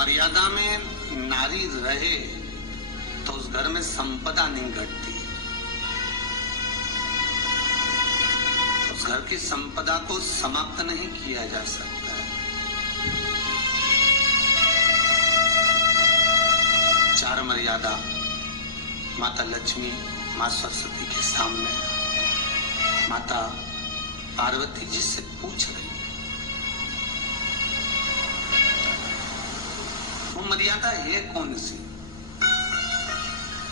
मर्यादा में नारी रहे तो उस घर में संपदा नहीं घटती। उस घर की संपदा को समाप्त नहीं किया जा सकता है। 4 मर्यादा माता लक्ष्मी, माँ सरस्वती के सामने माता पार्वती जी से पूछ रही है। वो मर्यादा है कौन सी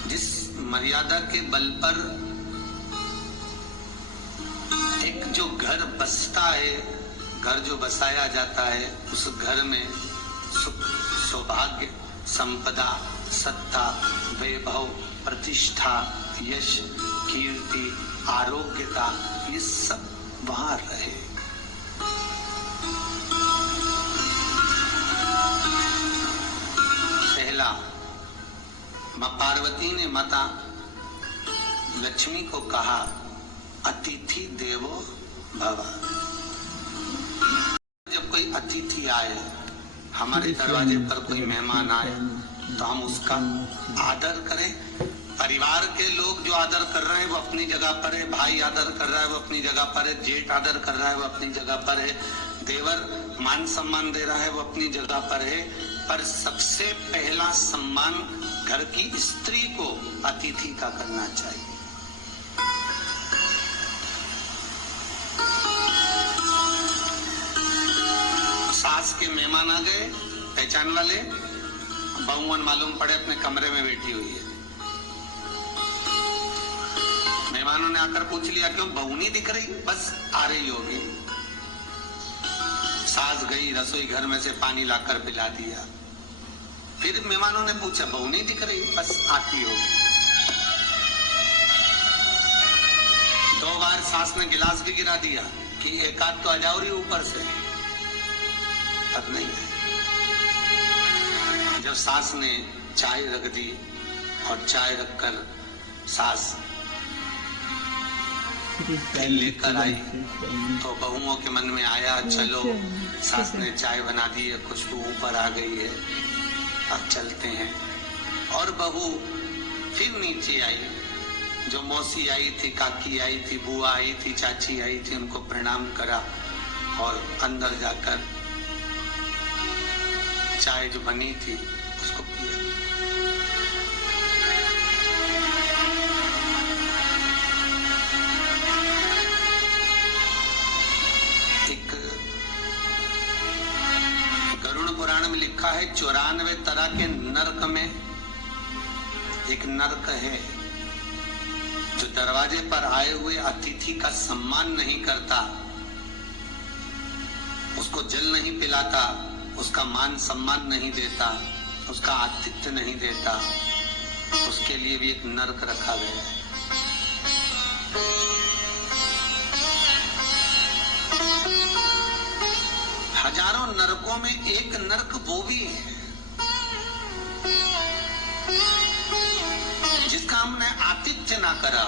जिस मर्यादा के बल पर एक जो घर बसता है, घर जो बसाया जाता है, उस घर में सुख, सौभाग्य, संपदा, सत्ता, वैभव, प्रतिष्ठा, यश, कीर्ति, आरोग्यता, ये सब वहां रहे। पहला, मां पार्वती ने माता लक्ष्मी को कहा, अतिथि देवो भव। जब कोई अतिथि आए, हमारे दरवाजे पर कोई मेहमान आए, तो हम उसका आदर करें। परिवार के लोग जो आदर कर रहे हैं वो अपनी जगह पर है, भाई आदर कर रहा है वो अपनी जगह पर है, जेठ आदर कर रहा है वो अपनी जगह पर है, देवर मान सम्मान दे रहा है वो अपनी जगह पर है। पर सबसे पहला सम्मान घर की स्त्री को अतिथि का करना चाहिए। सास के मेहमान आ गए, पहचान वाले, बहुवन मालूम पड़े अपने कमरे में बैठी हुई है। मेहमानों ने आकर पूछ लिया, क्यों बहू नहीं दिख रही? बस आ रही होगी। सास गई, रसोई घर में से पानी लाकर पिला दिया। फिर मेहमानों ने पूछा, बहू नहीं दिख रही? बस आती होगी। 2 बार सास ने गिलास भी गिरा दिया कि एक आध तो आ जाओ रही ऊपर से, पर नहीं है। जब सास ने चाय रख दी और चाय रखकर सास लेकर आई तो बहुओं के मन में आया, चलो सास ने चाय बना दी है, खुशबू ऊपर आ गई है, अब चलते हैं। और बहू फिर नीचे आई। जो मौसी आई थी, काकी आई थी, बुआ आई थी, चाची आई थी, उनको प्रणाम करा और अंदर जाकर चाय जो बनी थी उसको पिया। एक गरुड़ पुराण में लिखा है, 94 तरह के नरक में एक नरक है जो दरवाजे पर आए हुए अतिथि का सम्मान नहीं करता, उसको जल नहीं पिलाता, उसका मान सम्मान नहीं देता, उसका आतिथ्य नहीं देता, उसके लिए भी एक नरक रखा गया है। हजारों नरकों में एक नरक वो भी है जिसका हमने आतिथ्य ना करा।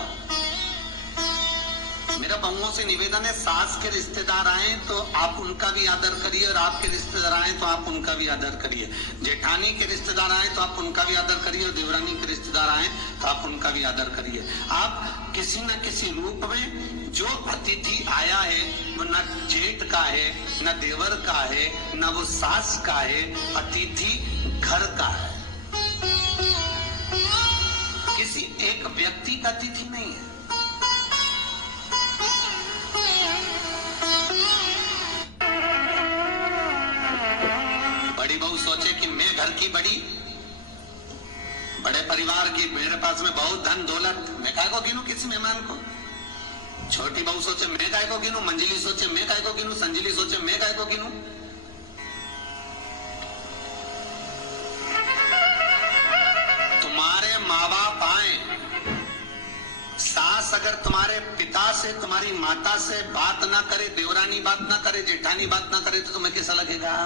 मेरा बहुओं से निवेदन है, सास के रिश्तेदार आए तो आप उनका भी आदर करिए, और आपके रिश्तेदार आए तो आप उनका भी आदर करिए। जेठानी के रिश्तेदार आए तो आप उनका भी आदर करिए, और देवरानी के रिश्तेदार आए तो आप उनका भी आदर करिए। आप किसी न किसी रूप में जो अतिथि आया है वो न जेठ का है, न देवर का है, न वो सास का है, अतिथि घर का है, किसी एक व्यक्ति का अतिथि नहीं है। बड़ी बहू सोचे कि मैं घर की बड़ी, बड़े परिवार की, मेरे पास में बहुत धन दौलत, मैं काय को गिनूं किसी मेहमान को। छोटी बहू सोचे मैं काय को गिनूं, मंजिली सोचे मैं काय को गिनूं, संजिली सोचे मैं काय को गिनूं। तुम्हारे माँ बाप आए, सास अगर तुम्हारे पिता से, तुम्हारी माता से बात ना करे, देवरानी बात ना करे, जेठानी बात ना करे, तो तुम्हें कैसा लगेगा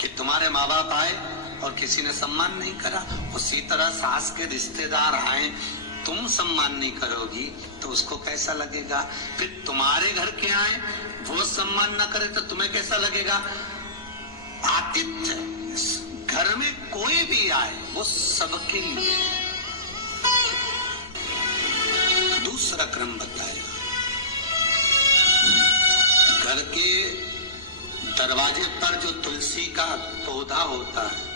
कि तुम्हारे माँ बाप आए और किसी ने सम्मान नहीं करा। उसी तरह सास के रिश्तेदार आए, तुम सम्मान नहीं करोगी तो उसको कैसा लगेगा। फिर तुम्हारे घर के आए, वो सम्मान ना करे तो तुम्हें कैसा लगेगा। आतिथ्य घर में कोई भी आए वो सबके लिए है। दूसरा क्रम बताया, घर के दरवाजे पर जो तुलसी का पौधा होता है,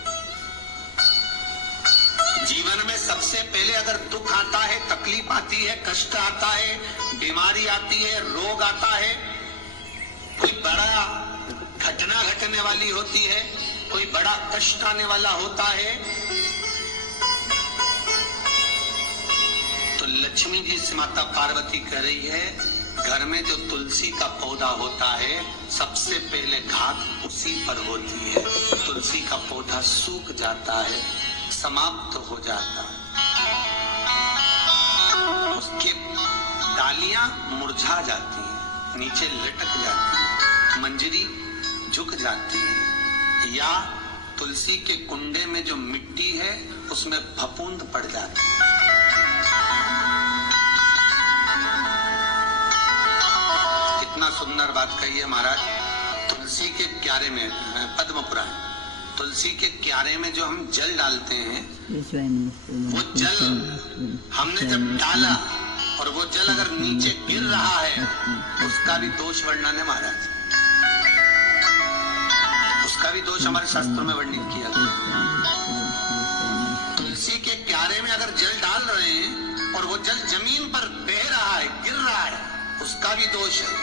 जीवन में सबसे पहले अगर दुख आता है, तकलीफ आती है, कष्ट आता है, बीमारी आती है, रोग आता है, कोई बड़ा घटना घटने वाली होती है, कोई बड़ा कष्ट आने वाला होता है, तो लक्ष्मी जी से माता पार्वती कह रही है, घर में जो तुलसी का पौधा होता है सबसे पहले घात उसी पर होती है। तुलसी का पौधा सूख जाता है, समाप्त हो जाता है, उसके डालियां मुरझा जाती हैं, नीचे लटक जाती है, मंजरी झुक जाती है, या तुलसी के कुंडे में जो मिट्टी है उसमें फफूंद पड़ जाती है। कितना सुंदर बात कही है महाराज। तुलसी के क्यारे में, पद्म पुराण, तुलसी के क्यारे में जो हम जल डालते हैं, वो जल हमने जब डाला और वो जल अगर नीचे गिर रहा है, उसका भी दोष वर्णन है महाराज, उसका भी दोष हमारे शास्त्रों में वर्णित किया गया। तुलसी के क्यारे में अगर जल डाल रहे हैं और वो जल जमीन पर बह रहा है, गिर रहा है, उसका भी दोष है।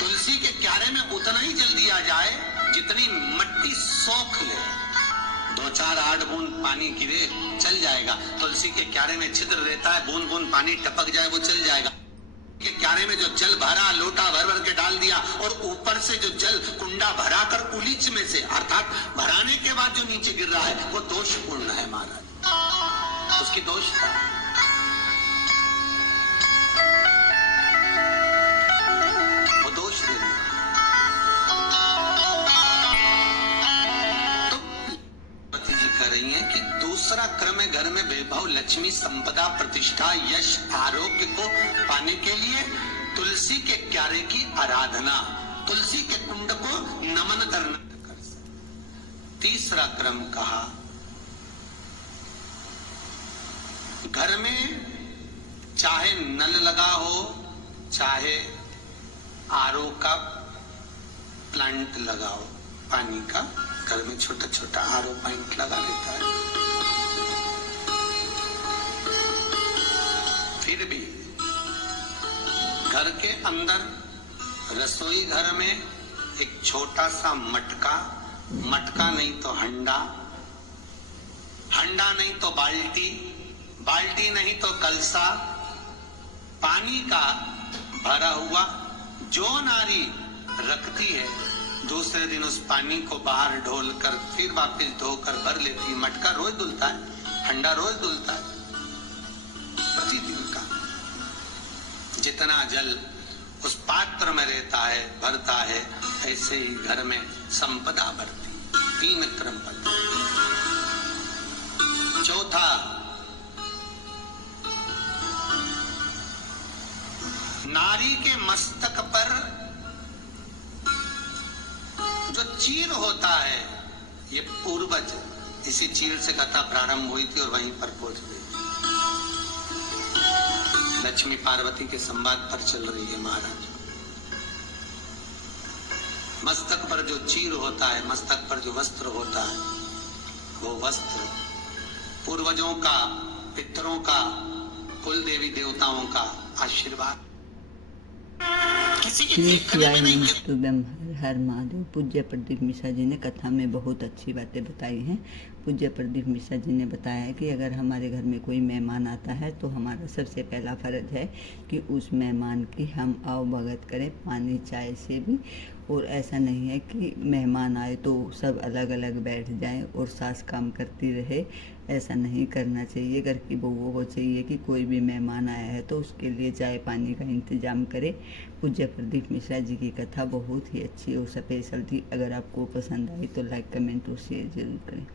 तुलसी के क्यारे में उतना ही जल दिया जाए जितनी मट्टी सोख ले, 2-4 8 बूंद पानी गिरे चल जाएगा। तुलसी के क्यारे में छिद्र रहता है, बूंद बूंद पानी टपक जाए वो चल जाएगा। के क्यारे में जो जल भरा, लोटा भर भर के डाल दिया और ऊपर से जो जल कुंडा भरा कर उलीच में से, अर्थात भराने के बाद जो नीचे गिर रहा है वो दोषपूर्ण है महाराज, उसकी दोष था। दूसरा क्रम है घर में वैभव, लक्ष्मी, संपदा, प्रतिष्ठा, यश, आरोग्य को पाने के लिए तुलसी के क्यारे की आराधना, तुलसी के कुंड को नमन करना। तीसरा क्रम कहा, घर में चाहे नल लगा हो, चाहे आरओ का प्लांट लगाओ, पानी का घर में छोटा छोटा आरओ प्लांट लगा लेता है, फिर भी घर के अंदर रसोई घर में एक छोटा सा मटका, मटका नहीं तो हंडा, हंडा नहीं तो बाल्टी, बाल्टी नहीं तो कलसा, पानी का भरा हुआ जो नारी रखती है, दूसरे दिन उस पानी को बाहर ढोल कर फिर वापस धोकर भर लेती है। मटका रोज धुलता है, हंडा रोज धुलता है, प्रतिदिन का जितना जल उस पात्र में रहता है, भरता है, ऐसे ही घर में संपदा भरती। 3 क्रम पता। चौथा, नारी के मस्तक पर जो चीर होता है, ये पूर्वज इसी चीर से कथा प्रारंभ हुई थी और वहीं पर पहुंच गई। लक्ष्मी पार्वती के संवाद पर चल रही है महाराज। मस्तक पर जो चीर होता है, मस्तक पर जो वस्त्र होता है, वो वस्त्र पूर्वजों का, पितरों का, कुल देवी देवताओं का आशीर्वाद। हर महादेव। पूज्य प्रदीप मिश्रा जी ने कथा में बहुत अच्छी बातें बताई हैं। पूज्य प्रदीप मिश्रा जी ने बताया है कि अगर हमारे घर में कोई मेहमान आता है तो हमारा सबसे पहला फ़र्ज है कि उस मेहमान की हम आओ भगत करें, पानी चाय से भी। और ऐसा नहीं है कि मेहमान आए तो सब अलग अलग बैठ जाएं और सास काम करती रहे, ऐसा नहीं करना चाहिए। घर की बहुओं को चाहिए कि कोई भी मेहमान आया है तो उसके लिए चाय पानी का इंतज़ाम करे। पूज्य प्रदीप मिश्रा जी की कथा बहुत ही अच्छी और स्पेशल थी। अगर आपको पसंद आई तो लाइक, कमेंट और शेयर जरूर करें।